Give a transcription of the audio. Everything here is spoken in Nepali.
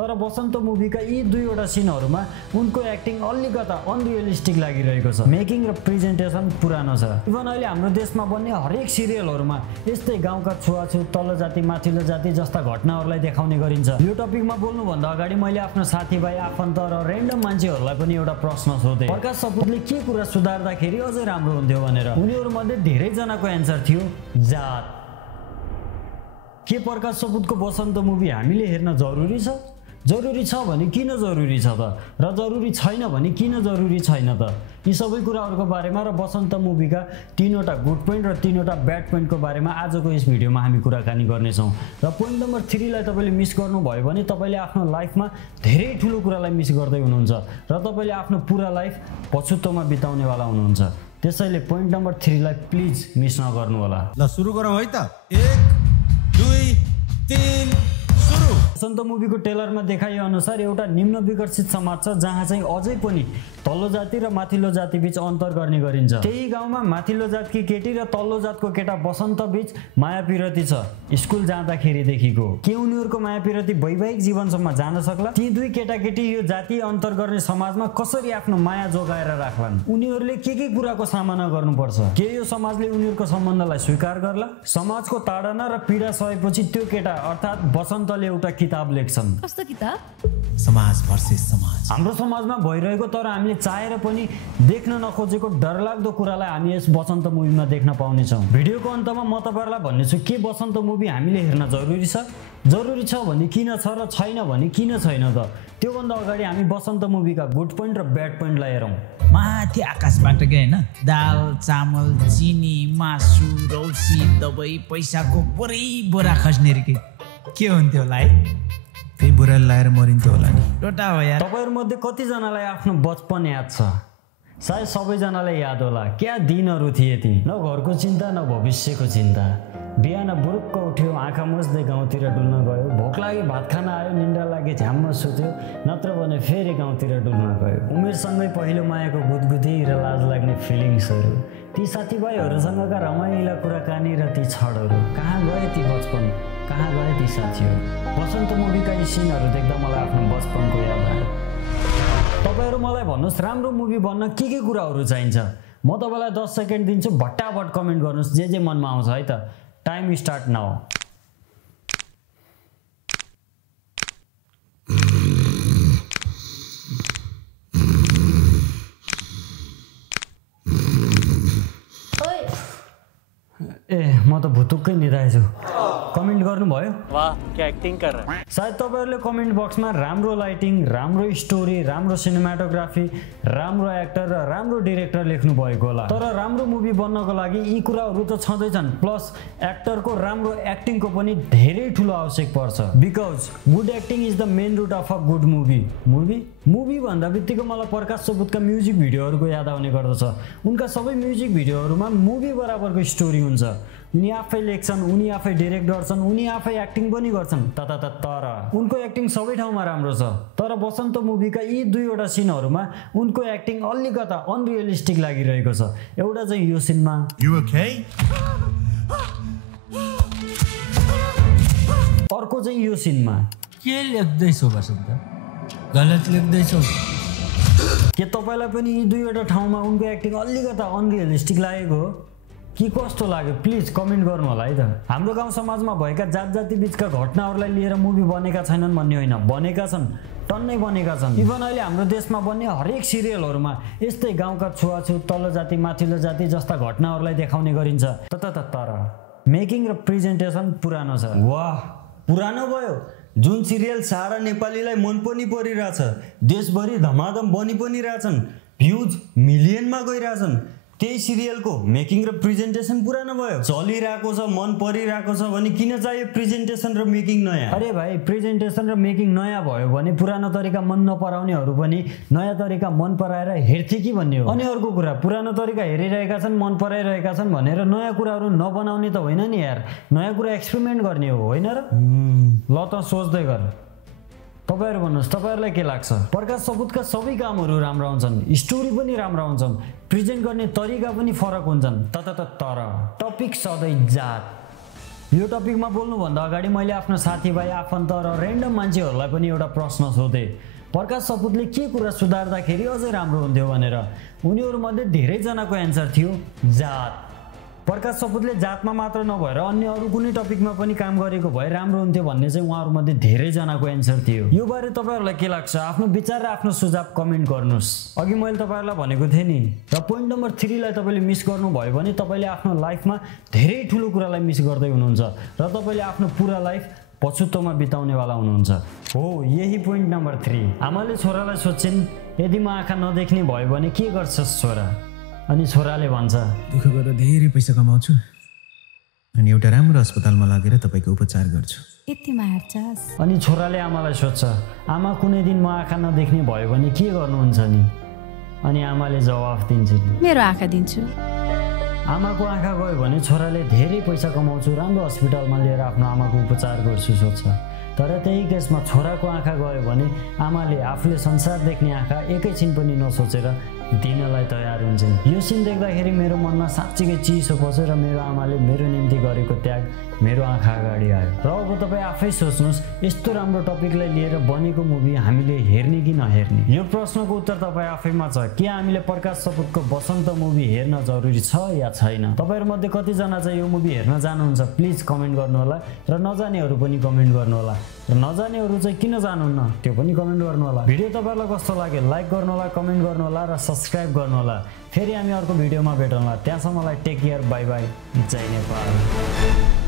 तर बसन्त मुभीका यी दुईवटा सिनहरुमा उनको एक्टिङ अलिकता अनरियलिस्टिक लागिरहेको छ। मेकिङ र प्रेजेन्टेसन पुरानो छ। इभन अहिले हाम्रो देशमा बन्ने हरेक सिरियलहरुमा यस्तै गाउँका छुवाछुत, तल्लो जाति माथिल्लो जाति जस्ता घटनाहरुलाई देखाउने गरिन्छ। यो टपिकमा बोल्नु भन्दा अगाडि मैले आफ्नो साथीभाइ, आफन्त र र्यान्डम मान्छेहरुलाई पनि एउटा प्रश्न सोधे। प्रकाश सपुतले के कुरा सुधार्दाखेरि अझै राम्रो हुन्थ्यो भनेर। उनीहरु मध्ये धेरै जनाको एन्सर थियो जात। के प्रकाश सपुतको बसन्त मुभी हामीले हेर्न जरुरी छ? जरुरी छ भने किन जरुरी छ त? र जरुरी छैन भने किन जरुरी छैन त? यी सबै कुराहरुको बारेमा र बसन्त मुभीका तीनवटा गुड पोइन्ट र तीनवटा ब्याड पोइन्टको बारेमा आजको यस भिडियोमा हामी कुराकानी गर्ने छौं। र पोइन्ट नम्बर 3 लाई तपाईले मिस गर्नुभयो भने तपाईले आफ्नो लाइफमा धेरै ठूलो कुरालाई मिस गर्दै हुनुहुन्छ र तपाईले आफ्नो पुरा लाइफ पछुतोमा बिताउनेवाला हुनुहुन्छ। त्यसैले पोइन्ट नम्बर 3 लाई प्लिज मिस नगर्नु होला। ल सुरु गरौँ है त। 1 2 3 सुरु। बसन्त मुभीको ट्रेलरमा देखाइए अनुसार एउटा निम्न विकसित समाज छ जहाँ चाहिँ अझै पनि तल्लो जाति र माथिल्लो जाति बीच अन्तर गर्ने गरिन्छ। त्यही गाउँमा माथिल्लो जातकी केटी र तल्लो जातको केटा बसन्त बीच माया पिरती छ। स्कुल जाँदाखेरि देखिको के उनीहरुको माया पिरती वैवाहिक जीवनसम्म जान सक्ला? ती दुई केटाकेटी यो जातीय अन्तर गर्ने समाजमा कसरी आफ्नो माया जोगाएर राख्लान्? उनीहरुले के कुराको सामना गर्नुपर्छ? के यो समाजले उनीहरुको सम्बन्धलाई स्वीकार गर्ला? समाजको ताडना र पीडा सहेपछि त्यो केटा अर्थात बसन्तले एउटा किताब लेख्छन्। कस्तो किताब? समाज भर्सेस समाज। हाम्रो समाजमा भइरहेको तर हामीले चाहेर पनि देख्न नखोजेको डरलाग्दो कुरालाई हामी यस बसन्त मुभीमा देख्न पाउने छौं। भिडियोको अन्तमा म तपाईहरुलाई भन्नेछु के बसन्त मुभी हामीले हेर्न जरुरी छ? जरुरी छ भने किन छ र छैन भने किन छैन त? त्यो भन्दा अगाडि हामी बसन्त मुभीका गुड पोइन्ट र ब्याड पोइन्टलाई हेरौं। माथि आकाशबाट के हैन दाल, चामल, चिनी, मासु, रौसी, दबाई, पैसाको बोरा खस्ने रे के हुन्थ्यो होला है? फेरि बुरा लाएर मरिन्थ्यो होला नि। टोटा हो यार। तपाईहरु मध्ये कति जनालाई आफ्नो बचपन याद छ? सायद सबैजनालाई याद होला। क्या दिनहरु थिए ती। न घरको चिन्ता न भविष्यको चिन्ता। बिहान बुरुक्क उठ्यो, आँखा मुस्दै गाउँतिर डुल्न गयो, भोक लागि भात खान आयो, निन्द्रा लागि झ्याम्म सुत्यो, नत्र भने फेरि गाउँतिर डुल्न गयो। उमेरसँगै पहिलो मायाको गुदगुदी र लाज लाग्ने फिलिङ्सहरु, ती साथीभाइहरुसँगका रमाइला कुराकानी र ती छडहरु, कहाँ गए ती बचपन, कहाँ गए ती साथीहरु? बसन्त मुभीका यी सिनहरु देख्दा मलाई आफ्नो बचपनको याद आयो। तपाईहरु मलाई भन्नुस् राम्रो मुभी बन्न के कुराहरु चाहिन्छ? म तपाईलाई 10 सेकेन्ड दिन्छु, भट्टाभट कमेन्ट गर्नुस् जे मनमा आउँछ है त। Time start now. म त भुतुक्कै निदाएछु। कमेन्ट गर्नुभयो? वाह क्या एक्टिङ कर रहा है। सायद तपाईहरुले कमेन्ट बक्समा राम्रो लाइटिङ, राम्रो स्टोरी, राम्रो सिनेमाटोग्राफी, राम्रो एक्टर र राम्रो डाइरेक्टर लेख्नु भएको होला। तर राम्रो मुभी बन्नको लागि यी कुराहरु त छँदैछन्, प्लस एक्टरको राम्रो एक्टिङको पनि धेरै ठूलो आवश्यक पर्छ। Because good acting is the main root of a good movie. Movie भन्दा बित्तिकै मलाई प्रकाश सपुतका म्युजिक भिडियोहरुको याद आउने गर्दछ। उनका सबै म्युजिक भिडियोहरुमा मुभी बराबरको स्टोरी हुन्छ। उनी आफै लेख्छन्, उनी आफै डाइरेक्ट गर्छन्, उनी आफै एक्टिङ पनि गर्छन्। तर उनको एक्टिङ सबै ठाउँमा राम्रो छ। तर बसन्त मुभीका यी दुईवटा सिनहरुमा उनको एक्टिङ अलिकता अनरियलिस्टिक लागिरहेको छ। एउटा चाहिँ यो सिनमा यु ओके? अर्को चाहिँ यो सिनमा के लेख्दैछौ बसन्त? गलत लेख्दैछौ? के तपाईलाई पनि यी दुईवटा ठाउँमा उनको एक्टिङ अलिकता अनरियलिस्टिक लागेको हो कि कस्तो लाग्यो? प्लिज कमेन्ट गर्नु होला है त। हाम्रो गाउँ समाजमा भएका जात बीचका घटनाहरुलाई लिएर मुभी बनेका छैनन् भन्ने होइन, बनेका छन्, टन्नै बनेका छन्। इभन अहिले हाम्रो देशमा बन्ने हरेक सिरियलहरुमा यस्तै गाउँका छुवाछुत, तल्लो जाति माथिल्लो जाति जस्ता घटनाहरुलाई देखाउने गरिन्छ। तर मेकिङ र प्रेजेन्टेसन पुरानो छ। वाह, पुरानो भयो। जुन सिरियल सारा नेपालीलाई मन पनि परिरहेछ, देशभरि धमाधम बनि पनि रहेछन्, भ्युज मिलियनमा गइरहेछन्, त्यही सिरियलको मेकिङ र प्रेजेन्टेसन पुरानो भयो। चलिरहेको छ, मन परिरहेको छ भने किन चाहियो प्रेजेन्टेसन र मेकिङ नयाँ? अरे भाइ, प्रेजेन्टेसन र मेकिङ नयाँ भयो भने पुरानो तरिका मन नपराउनेहरु पनि नयाँ तरिका मन पराएर हेर्थे कि भन्ने हो। अनि अर्को कुरा, पुरानो तरिका हेरिरहेका छन्, मन पराइरहेका छन् भनेर नयाँ कुराहरु नबनाउने त होइन नि यार। नयाँ कुरा एक्सपेरिमेन्ट गर्ने हो, होइन र? ल त सोच्दै गर। तपाईहरु भन्नुस्, तपाईहरुलाई के लाग्छ? प्रकाश सपुतका सबै कामहरु राम्रो हुन्छन्, स्टोरी पनि राम्रो हुन्छन्, प्रेजेन्ट गर्ने तरिका पनि फरक हुन्छन्। तर टपिक सधैँ जात। यो टपिकमा बोल्नुभन्दा अगाडि मैले आफ्नो साथीभाइ आफन्त र ऱ्यान्डम मान्छेहरूलाई पनि एउटा प्रश्न सोधेँ। प्रकाश सपुतले के कुरा सुधार्दाखेरि अझै राम्रो हुन्थ्यो भनेर। उनीहरूमध्ये धेरैजनाको एन्सर थियो जात। प्रकाश सपुतले जातमा मात्र नभएर अन्य अरू कुनै टपिकमा पनि काम गरेको भए राम्रो हुन्थ्यो भन्ने चाहिँ उहाँहरूमध्ये धेरैजनाको एन्सर थियो। यो बारे तपाईँहरूलाई के लाग्छ? आफ्नो विचार र आफ्नो सुझाव कमेन्ट गर्नुहोस्। अघि मैले तपाईँहरूलाई भनेको थिएँ नि। र पोइन्ट नम्बर 3 लाई तपाईँले मिस गर्नुभयो भने तपाईँले आफ्नो लाइफमा धेरै ठुलो कुरालाई मिस गर्दै हुनुहुन्छ र तपाईँले आफ्नो पुरा लाइफ पछुतोमा बिताउनेवाला हुनुहुन्छ। हो, यही पोइन्ट नम्बर 3। आमाले छोरालाई सोध्छिन्, यदि म आँखा नदेख्ने भयो भने के गर्छस् छोरा? अनि छोराले भन्छ, दुःख गरेर धेरै पैसा कमाउँछु अनि एउटा राम्रो अस्पतालमा लगेर तपाईँको उपचार गर्छु। यतिमा हेर्छस्? अनि छोराले आमालाई सोध्छ, आमा कुनै दिन म आँखा नदेख्ने भयो भने के गर्नुहुन्छ नि? अनि आमाले जवाफ दिन्छन्, मेरो आँखा दिन्छु। आमाको आँखा गयो भने छोराले धेरै पैसा कमाउँछु, राम्रो अस्पतालमा लिएर आफ्नो आमाको उपचार गर्छु सोध्छ। तर त्यही केसमा छोराको आँखा गयो भने आमाले आफूले संसार देख्ने आँखा एकैछिन पनि नसोचेर दिनलाई तयार हुन्छन्। यो सिन देख्दाखेरि मेरो मनमा साँच्चीकै चिसो पस्यो र मेरो आमाले मेरो निम्ति गरेको त्याग मेरो आँखा अगाडि आयो। र अब तपाईँ आफै सोच्नुहोस्, यस्तो राम्रो टपिकलाई लिएर बनेको मुभी हामीले हेर्ने कि नहेर्ने? यो प्रश्नको उत्तर तपाईँ आफैमा छ। के हामीले प्रकाश सपुतको बसन्त मुभी हेर्न जरुरी छ या छैन? तपाईँहरूमध्ये कतिजना चाहिँ यो मुभी हेर्न जानुहुन्छ? प्लिज कमेन्ट गर्नुहोला र नजानेहरू पनि कमेन्ट गर्नुहोला। र नजानेहरू चाहिँ किन जानुहुन्न त्यो पनि कमेन्ट गर्नुहोला। भिडियो तपाईँहरूलाई कस्तो लाग्यो लाइक गर्नुहोला, कमेन्ट गर्नुहोला र सब्सक्राइब गर्नुहोला। फेरि हामी अर्को भिडियोमा भेटौँला। त्यहाँसम्मलाई टेक केयर, बाई बाई, जय नेपाल।